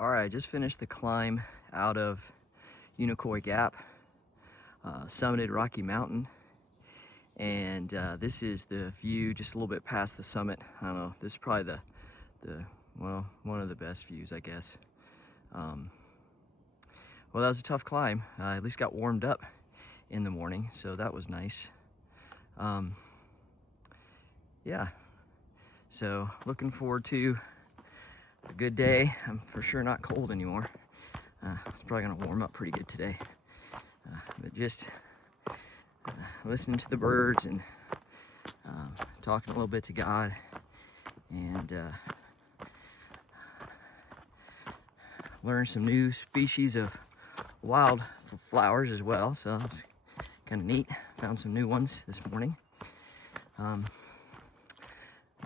All right, I just finished the climb out of Unicoi Gap, summited Rocky Mountain, and this is the view just a little bit past the summit. I don't know, this is probably well, one of the best views, I guess. Well, that was a tough climb. I at least got warmed up in the morning, so that was nice. Yeah, so looking forward to a good day. I'm for sure not cold anymore. It's probably gonna warm up pretty good today. But just listening to the birds and talking a little bit to God, and learn some new species of wild flowers as well. So it's kind of neat. Found some new ones this morning. Now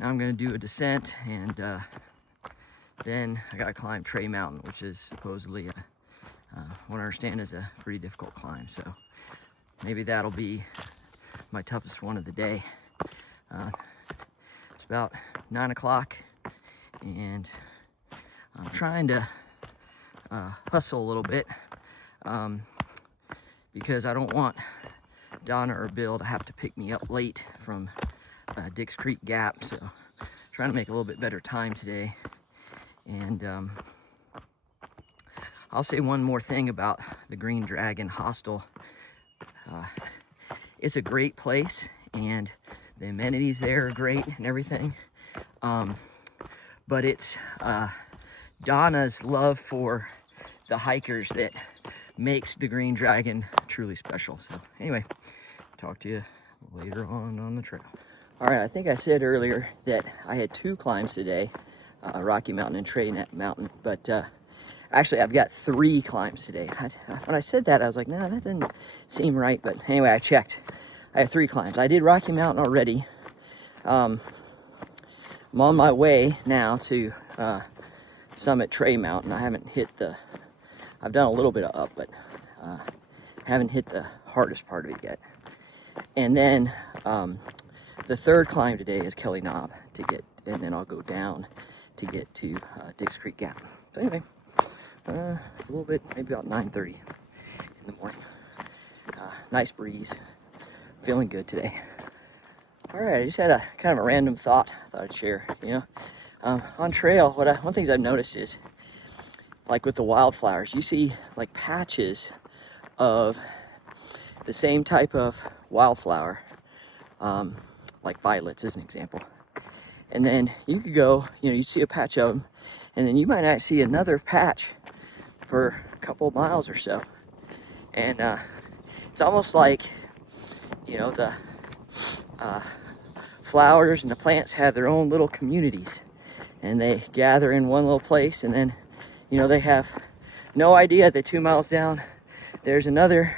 I'm gonna do a descent, and then I gotta climb Tray Mountain, which is supposedly, what I understand, is a pretty difficult climb. So maybe that'll be my toughest one of the day. It's about 9 o'clock, and I'm trying to hustle a little bit because I don't want Donna or Bill to have to pick me up late from Dix Creek Gap. So trying to make a little bit better time today. And I'll say one more thing about the Green Dragon Hostel. It's a great place, and the amenities there are great and everything. But it's Donna's love for the hikers that makes the Green Dragon truly special. So anyway, talk to you later on the trail. All right, I think I said earlier that I had 2 climbs today, Rocky Mountain and Tray Mountain, but actually I've got 3 climbs today. When I said that, I was like, no, that doesn't seem right. But anyway, I checked. I have 3 climbs. I did Rocky Mountain already. I'm on my way now to summit Tray Mountain. I haven't hit I've done a little bit of up, but haven't hit the hardest part of it yet. And then the 3rd climb today is Kelly Knob and then I'll go down to get to Dix Creek Gap. So anyway, a little bit, maybe about 9:30 in the morning. Nice breeze, feeling good today. All right, I just had a kind of a random thought I thought I'd share. On trail, one of the things I've noticed is, like with the wildflowers, you see like patches of the same type of wildflower, like violets as an example. And then you could go, you see a patch of them, and then you might not see another patch for a couple of miles or so. And it's almost like, the flowers and the plants have their own little communities, and they gather in one little place, and then they have no idea that 2 miles down there's another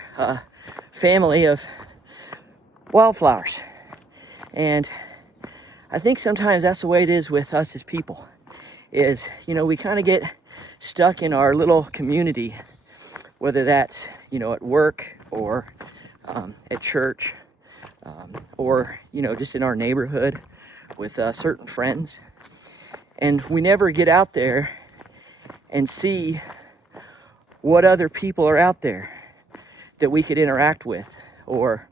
family of wildflowers. And I think sometimes that's the way it is with us as people, is we kind of get stuck in our little community, whether that's at work or at church, or just in our neighborhood with certain friends, and we never get out there and see what other people are out there that we could interact with or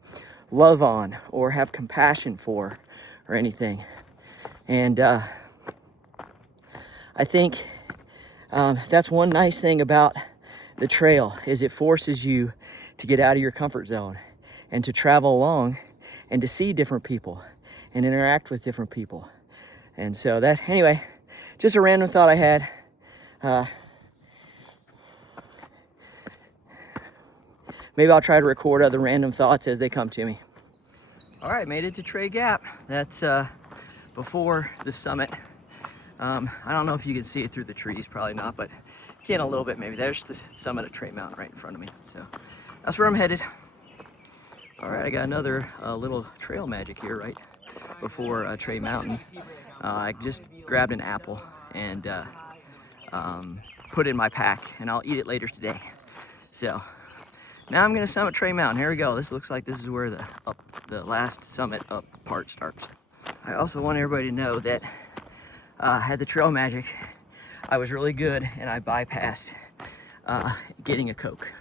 love on or have compassion for or anything. And I think that's one nice thing about the trail, is it forces you to get out of your comfort zone and to travel along and to see different people and interact with different people. And so anyway, just a random thought I had. Maybe I'll try to record other random thoughts as they come to me. All right, made it to Tray Gap. That's before the summit. I don't know if you can see it through the trees, probably not, but you can a little bit maybe. There's the summit of Tray Mountain right in front of me. So that's where I'm headed. All right, I got another little trail magic here right before Tray Mountain. I just grabbed an apple and put it in my pack, and I'll eat it later today. So now I'm gonna summit Tray Mountain. Here we go. This looks like this is where the last summit up part starts. I also want everybody to know that I had the trail magic. I was really good and I bypassed getting a Coke.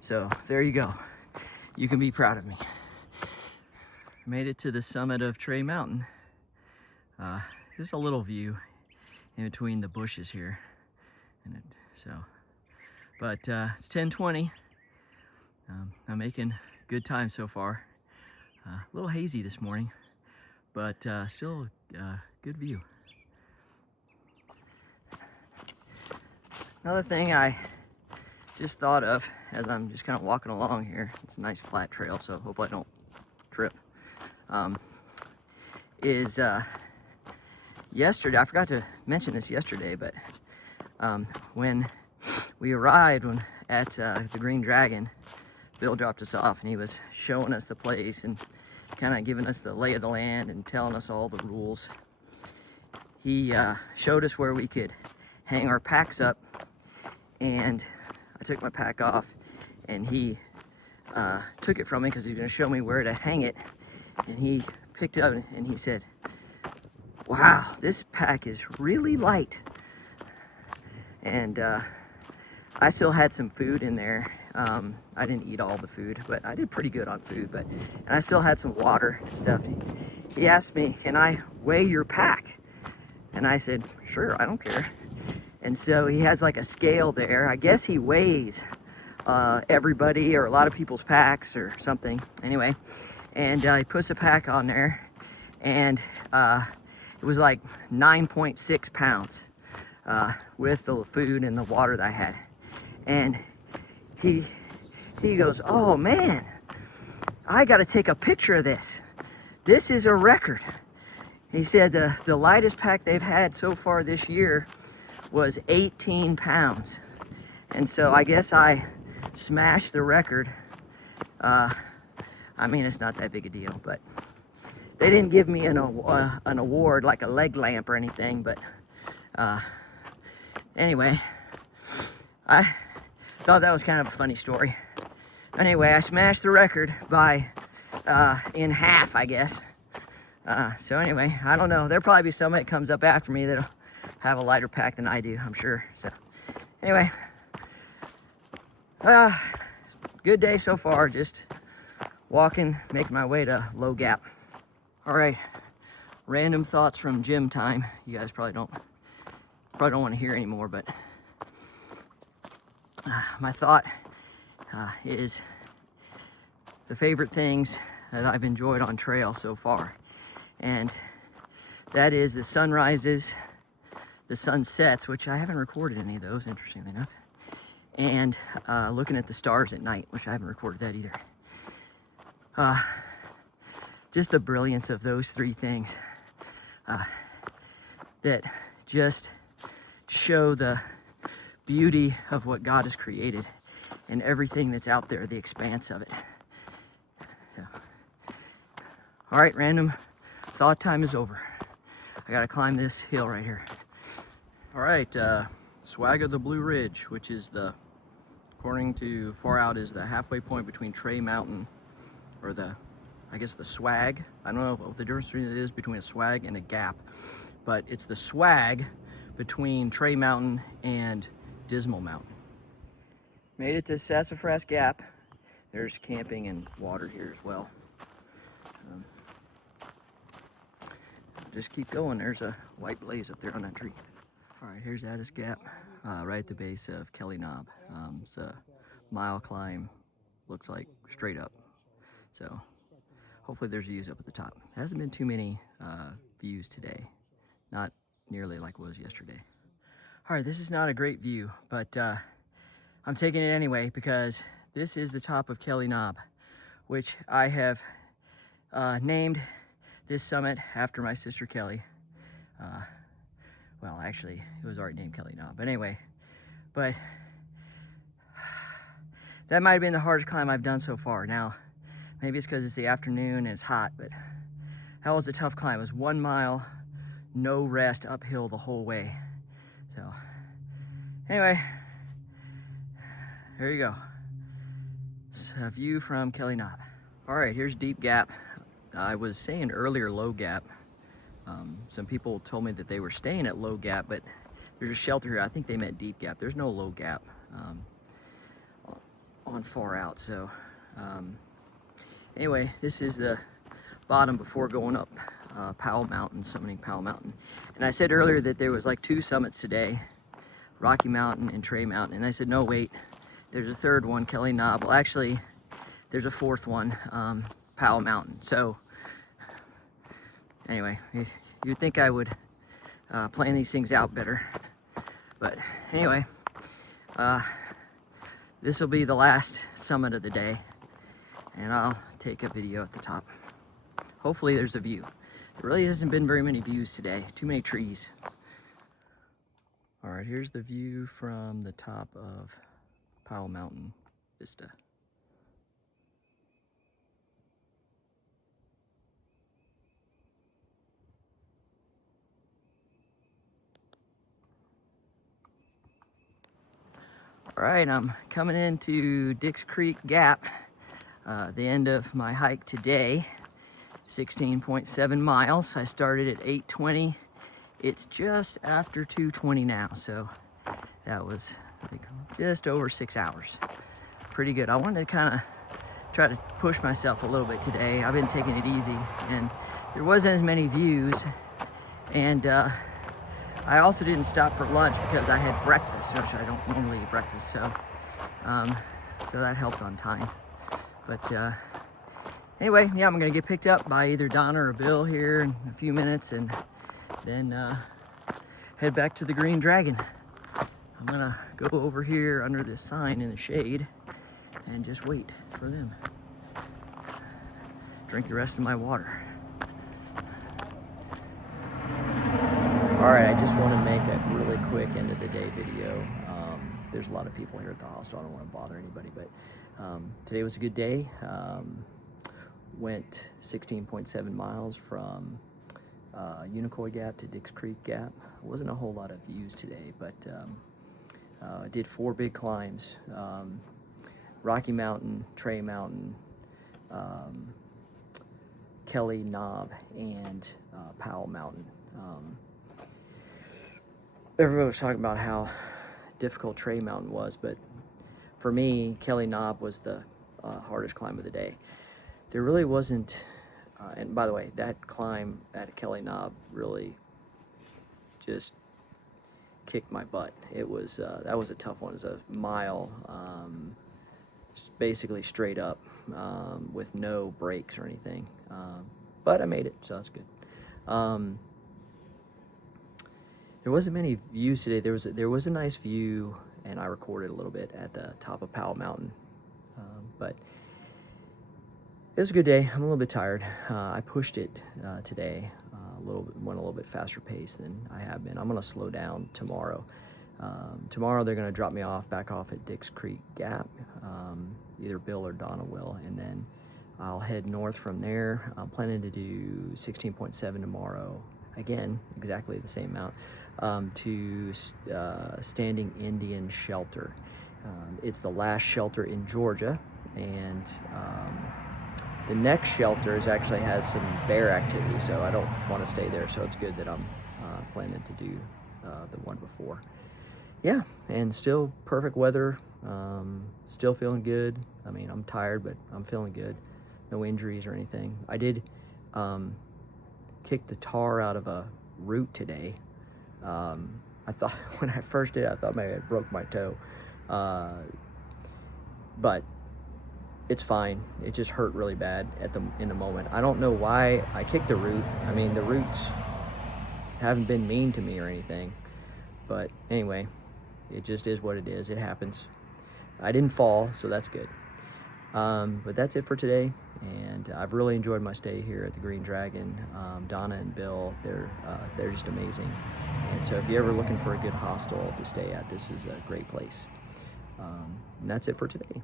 So there you go. You can be proud of me. Made it to the summit of Tray Mountain. Just a little view in between the bushes here. But it's 10:20. I'm making good time so far. A little hazy this morning, but still good view. Another thing I just thought of as I'm just kind of walking along here, it's a nice flat trail, so hopefully I don't trip, is yesterday, I forgot to mention this yesterday, but when we arrived at the Green Dragon, Bill dropped us off and he was showing us the place and kind of giving us the lay of the land and telling us all the rules. He showed us where we could hang our packs up, and I took my pack off and he took it from me because he was going to show me where to hang it, and he picked it up and he said, "Wow, this pack is really light." And I still had some food in there. I didn't eat all the food, but I did pretty good on food. And I still had some water and stuff. He asked me, "Can I weigh your pack?" And I said, "Sure, I don't care." And so he has like a scale there. I guess he weighs everybody or a lot of people's packs or something. Anyway, and he puts a pack on there, and it was like 9.6 pounds with the food and the water that I had. And he goes, "Oh man, I got to take a picture of this. This is a record." He said the lightest pack they've had so far this year was 18 pounds. And so I guess I smashed the record. I mean, it's not that big a deal, but they didn't give me an award like a leg lamp or anything. But anyway, I thought that was kind of a funny story. Anyway, I smashed the record by in half, I guess. So anyway, I don't know. There'll probably be somebody that comes up after me that'll have a lighter pack than I do, I'm sure. So anyway, good day so far. Just walking, making my way to Low Gap. All right, random thoughts from gym time. You guys probably don't want to hear anymore, but my thought is the favorite things that I've enjoyed on trail so far, and that is the sunrises, the sunsets, which I haven't recorded any of those, interestingly enough, and looking at the stars at night, which I haven't recorded that either. Just the brilliance of those three things that just show the beauty of what God has created and everything that's out there, the expanse of it. So, all right, random thought time is over. I gotta climb this hill right here. All right, Swag of the Blue Ridge, which is according to Far Out, is the halfway point between Tray Mountain, or I guess the swag. I don't know what the difference is between a swag and a gap, but it's the swag between Tray Mountain and Dismal Mountain. Made it to Sassafras Gap. There's camping and water here as well. Just keep going. There's a white blaze up there on that tree. All right, here's Addis Gap, right at the base of Kelly Knob. It's a mile climb, looks like straight up. So hopefully there's views up at the top. There hasn't been too many views today, not nearly like it was yesterday. All right, this is not a great view, but I'm taking it anyway because this is the top of Kelly Knob, which I have named this summit after my sister Kelly. Well, actually, it was already named Kelly Knob, but anyway. But that might have been the hardest climb I've done so far. Now, maybe it's because it's the afternoon and it's hot, but that was a tough climb. It was 1 mile, no rest, uphill the whole way. So, anyway, there you go. It's a view from Kelly Knob. All right, here's Deep Gap. I was saying earlier Low Gap. Some people told me that they were staying at Low Gap, but there's a shelter here. I think they meant deep gap. There's no low gap on far out. So anyway, this is the bottom before going up Powell Mountain, summiting Powell Mountain. And I said earlier that there was like 2 summits today, Rocky Mountain and Tray Mountain. And I said, no, wait, there's a third one, Kelly Knob. Well, actually, there's a 4th one, Powell Mountain. So anyway, you'd think I would plan these things out better. But anyway, this will be the last summit of the day, and I'll take a video at the top. Hopefully there's a view. There really hasn't been very many views today, too many trees. All right, here's the view from the top of Powell Mountain Vista. All right, I'm coming into Dix Creek Gap, the end of my hike today, 16.7 miles. I started at 8:20. It's just after 2:20 now, so that was like just over 6 hours. Pretty good. I wanted to kind of try to push myself a little bit today. I've been taking it easy, and there wasn't as many views, and I also didn't stop for lunch because I had breakfast, which I don't normally eat breakfast, so that helped on time. But anyway, yeah, I'm gonna get picked up by either Donna or Bill here in a few minutes, and then head back to the Green Dragon. I'm gonna go over here under this sign in the shade and just wait for them. Drink the rest of my water. All right, I just want to make a really quick end of the day video. There's a lot of people here at the hostel. I don't want to bother anybody, but today was a good day. Went 16.7 miles from Unicoi Gap to Dix Creek Gap. Wasn't a whole lot of views today, but I did 4 big climbs. Rocky Mountain, Tray Mountain, Kelly Knob, and Powell Mountain. Everybody was talking about how difficult Tray Mountain was, but for me, Kelly Knob was the hardest climb of the day. There really wasn't, and by the way, that climb at Kelly Knob really just kicked my butt. It was, that was a tough one. It was a mile, basically straight up, with no breaks or anything. But I made it, so that's good. There wasn't many views today. There was a nice view, and I recorded a little bit at the top of Powell Mountain. But it was a good day. I'm a little bit tired. I pushed it today. Went a little bit faster pace than I have been. I'm gonna slow down tomorrow. Tomorrow they're gonna drop me back off at Dix Creek Gap. Either Bill or Donna will, and then I'll head north from there. I'm planning to do 16.7 tomorrow. Again, exactly the same amount, to Standing Indian Shelter. It's the last shelter in Georgia, and the next shelter actually has some bear activity, so I don't want to stay there, so it's good that I'm planning to do the one before. Yeah, and still perfect weather, still feeling good. I mean, I'm tired, but I'm feeling good. No injuries or anything. I did kicked the tar out of a root today. I thought, when I first did it, I thought maybe I broke my toe. But it's fine. It just hurt really bad in the moment. I don't know why I kicked the root. I mean, the roots haven't been mean to me or anything. But anyway, it just is what it is. It happens. I didn't fall, so that's good. But that's it for today, and I've really enjoyed my stay here at the Green Dragon. Donna and Bill, they're just amazing, and so if you're ever looking for a good hostel to stay at, this is a great place. And that's it for today.